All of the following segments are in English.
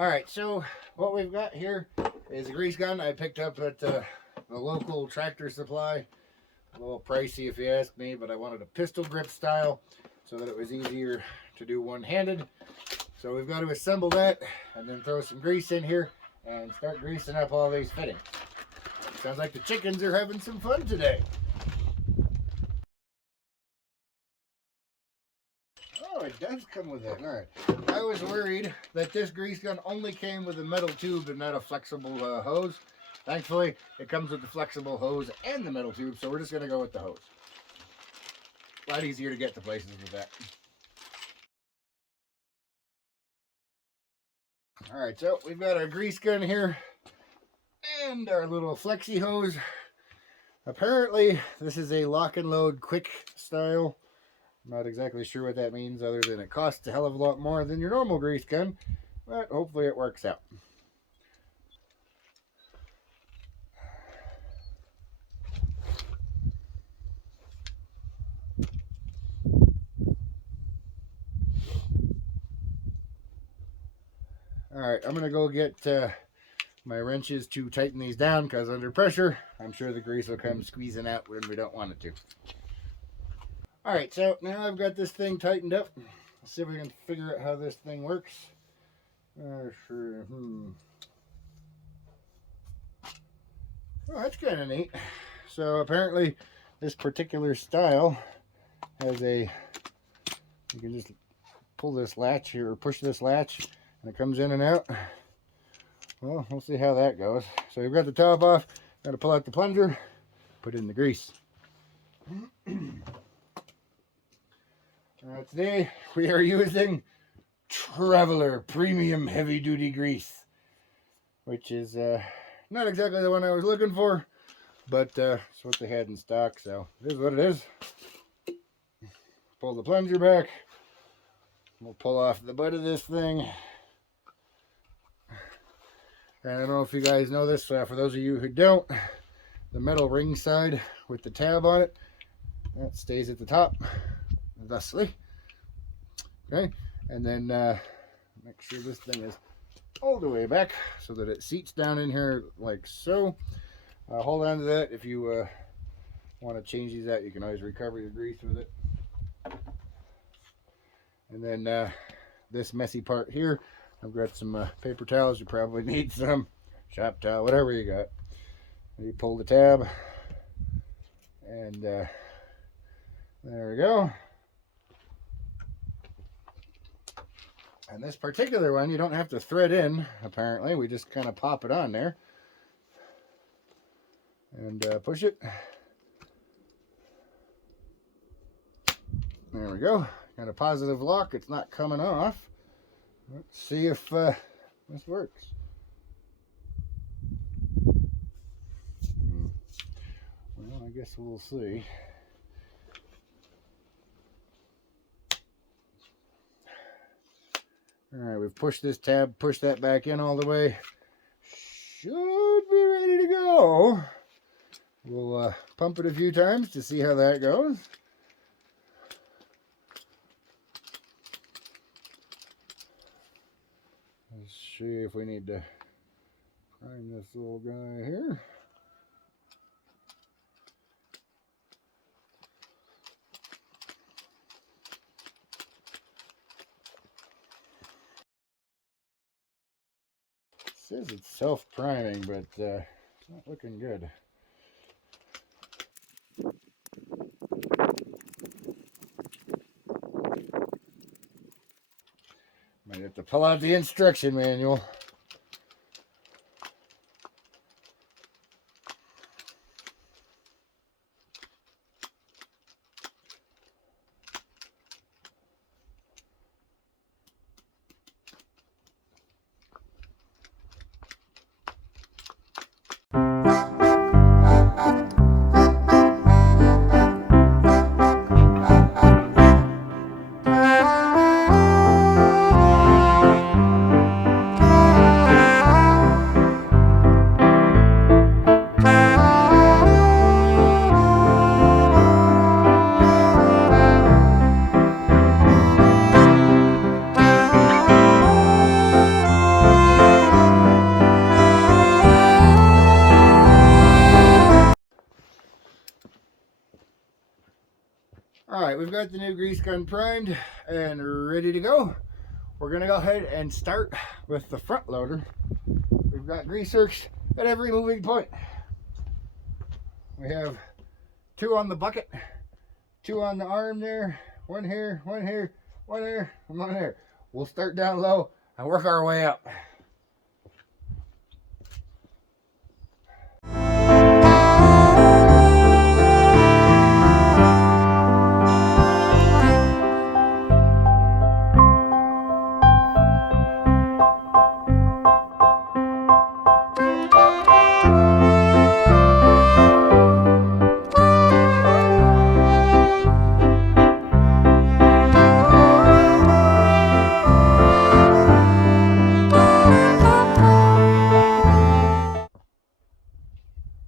Alright, so what we've got here is a grease gun I picked up at the local Tractor Supply. A little pricey if you ask me, but I wanted a pistol grip style so that it was easier to do one-handed. So we've got to assemble that and then throw some grease in here and start greasing up all these fittings. Sounds like the chickens are having some fun today. Oh, it does come with it. All right. I was worried that this grease gun only came with a metal tube and not a flexible hose. Thankfully, it comes with the flexible hose and the metal tube, so we're just going to go with the hose. A lot easier to get to places with that. All right, so we've got our grease gun here and our little flexi hose. Apparently, this is a lock and load quick style. I'm not exactly sure what that means other than it costs a hell of a lot more than your normal grease gun, but hopefully it works out. Alright, I'm going to go get my wrenches to tighten these down because under pressure, I'm sure the grease will come squeezing out when we don't want it to. Alright, so now I've got this thing tightened up. Let's see if we can figure out how this thing works. Sure. Oh, that's kind of neat. So apparently this particular style has a, you can just pull this latch here or push this latch and it comes in and out. Well, we'll see how that goes. So you've got the top off, got to pull out the plunger, put in the grease. Today we are using Traveler Premium Heavy Duty Grease, which is not exactly the one I was looking for, but it's what they had in stock, so it is what it is. Pull the plunger back. We'll pull off the butt of this thing. And I don't know if you guys know this, for those of you who don't, the metal ring side with the tab on it, that stays at the top, thusly. Okay, and then make sure this thing is all the way back so that it seats down in here like so. Hold on to that. If you want to change these out, you can always recover your grease with it. And then this messy part here, I've got some paper towels. You probably need some shop towel, whatever you got. You pull the tab, and there we go. And this particular one, you don't have to thread in, apparently. We just kind of pop it on there and push it. There we go. Got a positive lock. It's not coming off. Let's see if this works. Well, I guess we'll see. Alright, we've pushed this tab, pushed that back in all the way. Should be ready to go. We'll pump it a few times to see how that goes. Let's see if we need to prime this little guy here. It says it's self-priming, but it's not looking good. Might have to pull out the instruction manual. we've got the new grease gun primed and ready to go. We're gonna go ahead and start with the front loader. We've got grease zerks at every moving point. We have 2 on the bucket, 2 on the arm there, 1 here, 1 here, 1 here, and 1 here. We'll start down low and work our way up.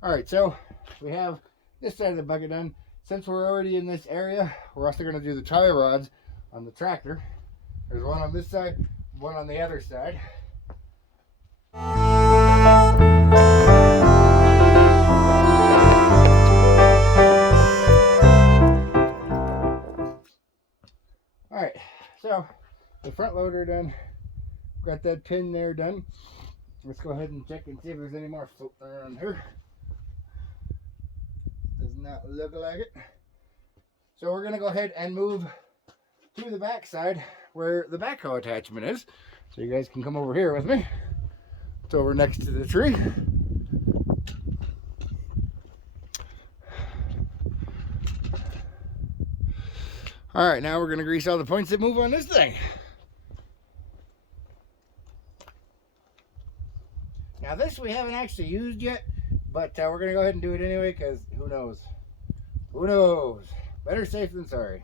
Alright, so we have this side of the bucket done. Since we're already in this area, we're also going to do the tie rods on the tractor. There's one on this side, one on the other side. Alright, so the front loader done. Got that pin there done. Let's go ahead and check and see if there's any more floating around here. Does not look like it. So we're going to go ahead and move to the back side where the backhoe attachment is. So you guys can come over here with me. It's over next to the tree. Alright, now we're going to grease all the points that move on this thing. Now this we haven't actually used yet, but we're going to go ahead and do it anyway because who knows? Who knows? Better safe than sorry.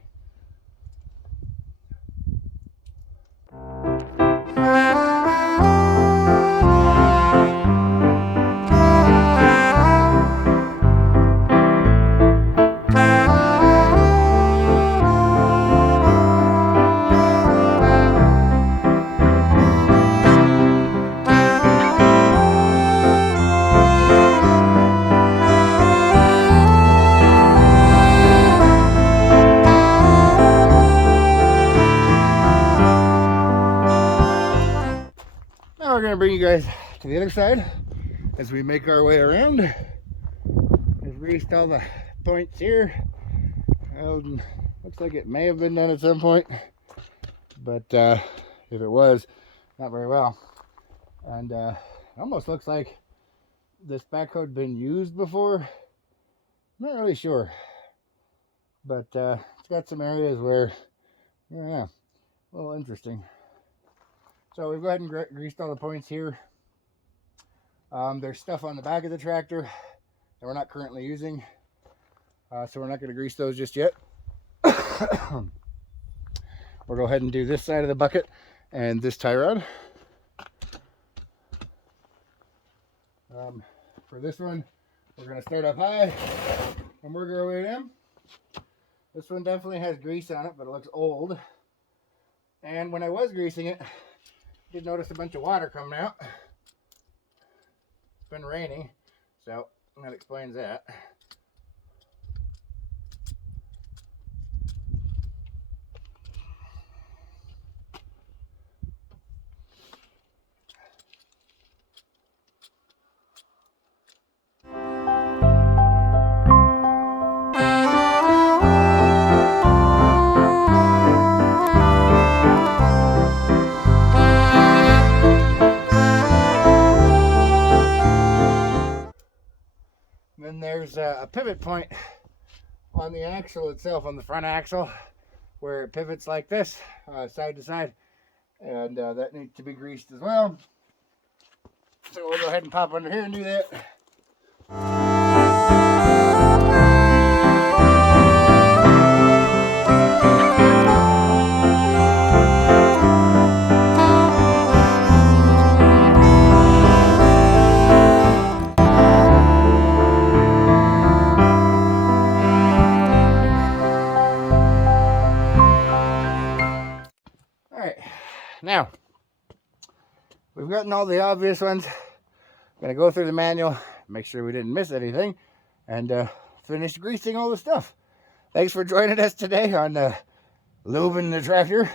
We're going to bring you guys to the other side as we make our way around. We've greased all the points here. Looks like it may have been done at some point, but if it was, not very well. And it almost looks like this backhoe had been used before. I'm not really sure, but it's got some areas where, yeah, a little interesting. So we've go ahead and greased all the points here. There's stuff on the back of the tractor that we're not currently using, so we're not going to grease those just yet. We'll go ahead and do this side of the bucket and this tie rod. For this one, we're going to start up high and work our way down. This one definitely has grease on it, but it looks old. And when I was greasing it, did notice a bunch of water coming out. It's been raining, so that explains that. Then there's a pivot point on the axle itself, on the front axle, where it pivots like this, side to side, and that needs to be greased as well. So we'll go ahead and pop under here and do that. Now, we've gotten all the obvious ones. I'm going to go through the manual, make sure we didn't miss anything, and finish greasing all the stuff. thanks for joining us today on lubing the tractor.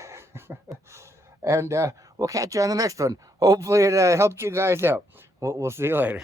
And we'll catch you on the next one. Hopefully it helped you guys out. We'll see you later.